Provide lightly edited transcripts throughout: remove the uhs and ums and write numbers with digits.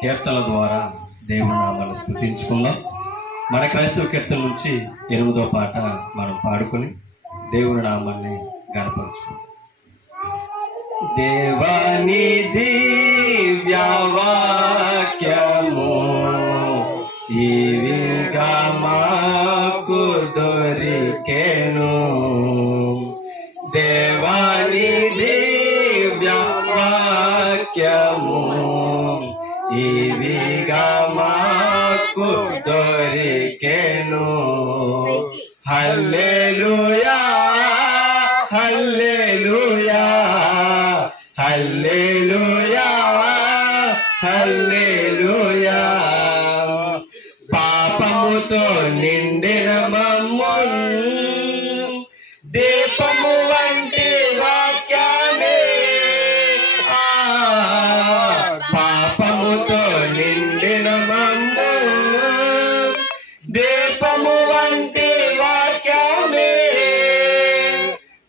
కీర్తనల ద్వారా దేవుని నామాన్ని స్తుతించుకుందాం. మన క్రైస్తవ కీర్తన నుంచి 8వ పాట మనం పాడుకొని దేవుని నామాన్ని గణపరచుకుందాం. దేవాని దివ్యవాక్యము ఈవిగా మాకు దొరికెను. దేవాని దివ్యవాక్యము ఈవిగా మాకు దొరికెను. హల్లెలూయా హల్లెలూయా హల్లెలూయా హల్లెలూయా. పాపముతో నిండిన మమ్మున్ దీపము వంటి వాక్యమే, పాపముతో నిండిన మమ్ము దీపము వంటి వాక్యమే,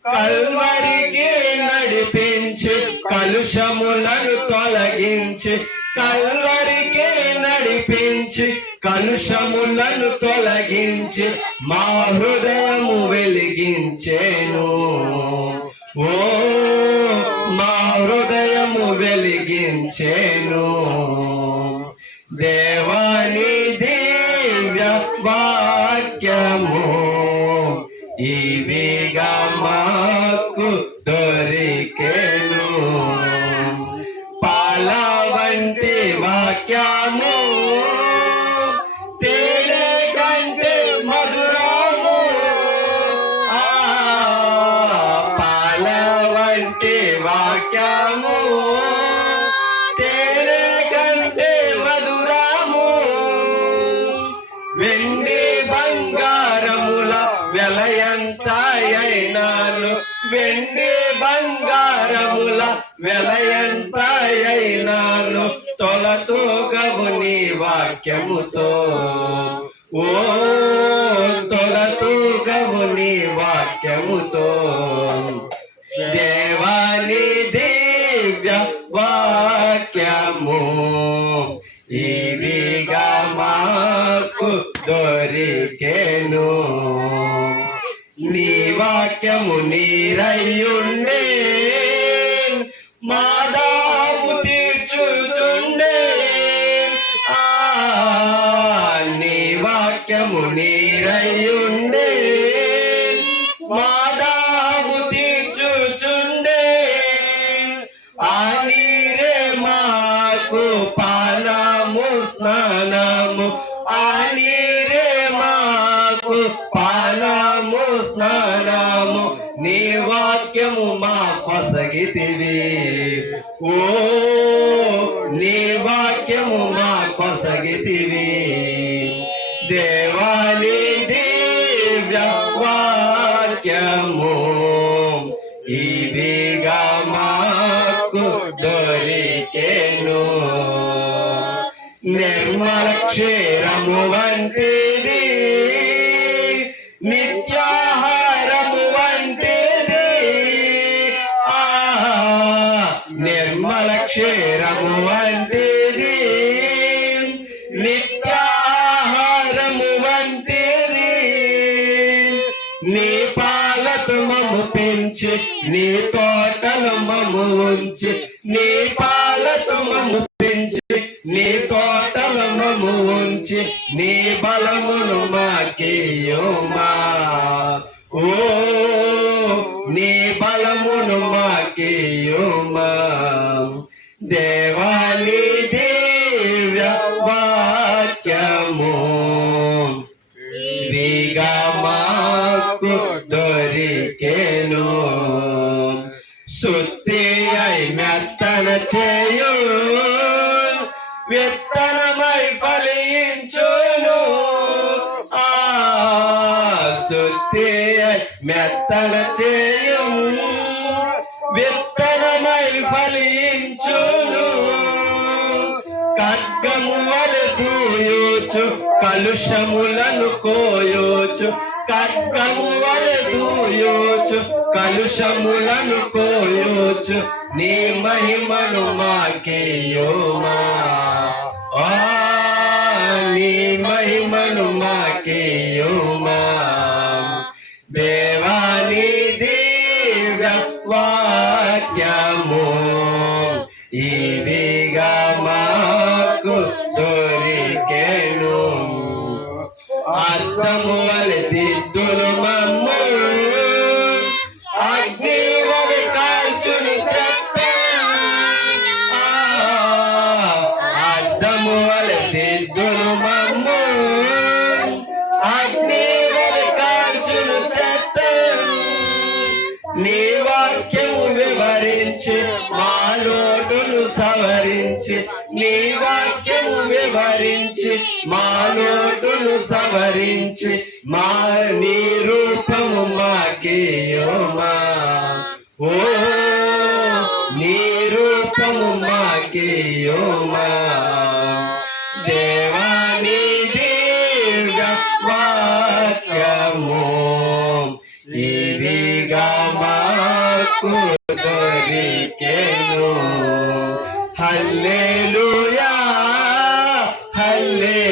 కల్వరికి నడిపించి కలుషములను తొలగించి, కల్వరికి నడిపించి కలుషములను తొలగించి మా హృదయము వెలిగించేను. ఓ మా హృదయము వెలిగించేను. దేవాని దివ్య వాక్యము ఈవిగా మాకు దొరికెను. పాల వంటి వాక్యము తేనె కంటే మధురము, పాల వంటి వాక్యము తేనె కంటే మధురము. వెండి బంగారముల వెలయంత అయినాను, వెండి బంగారముల వెలయంత అయినాను తొలతూగవు నీ వాక్యముతో. ఓ తొలతూగవు నీ వాక్యముతో. దేవాని దివ్య వాక్యము ఈవిగా మాకు దొరికెను. నీ వాక్యము నీరయ్యుండే మా దాము తీర్చుచుండే, నీ వాక్యము నీరయ్యుండే మా దాము తీర్చుచుండే. ఆ నీరే మాకు పానము స్నానము, ఆ నీరే మాకు పానము స్నానము. నీ వాక్యము మా కొసగితివి, ఓ నీ వాక్యము మా కొసగితివి. దేవాని దివ్య వాక్యము ఈవిగా మాకు దొరికెను. నిర్మల క్షీరము వంటిది, నిత్యాహారము వంటిది, నిర్మల క్షీరము వంటిది, నిత్యాహారము వంటిది. నీ పాలతో మమ్ము పెంచి నీ తోటలు మమ్ము ఉంచి, నీ పాలతో మమ్ము పెంచి నీ తోటలు మమ్ము ఉంచి, నీ బలమును మాకియ్యుమా. ఓ నీ బలమును మాకియ్యుమా. దేవాని దివ్య వాక్యము ఈవిగా మాకు దొరికెను. శుద్ధి అయి మెత్తన చేయు, విత్తనమై ఫలించును. శుద్ధి అయి మెత్తన చేయు, విత్తనమై ఫలించును. ఖడ్గము వలె దూయుచు కలుషములను కోయోచు, ఖడ్గము వలె దూయోచు కలుషములను కోయోచు. నీ మహిమను మాకియ్యుమా. అద్దము వలె దిద్దులు మమ్ము అగ్ని వలె కాల్చుని చెత్త అద్దము వలె దిద్దులు మమ్ము అగ్ని వలె కాల్చును చెత్త నీ వాక్యము వివరించి మా లోటును సవరించి నీ వాక్యము వివరించి మా లోటును సవరించి మా నీ రూపము మాకియోమా ఓ నీ రూపము మాకియోమా దేవాని దీర్ఘ వాక్యము ఇవిగా మాకు దొరికెను హల్లెలూయా హల్లెలూయా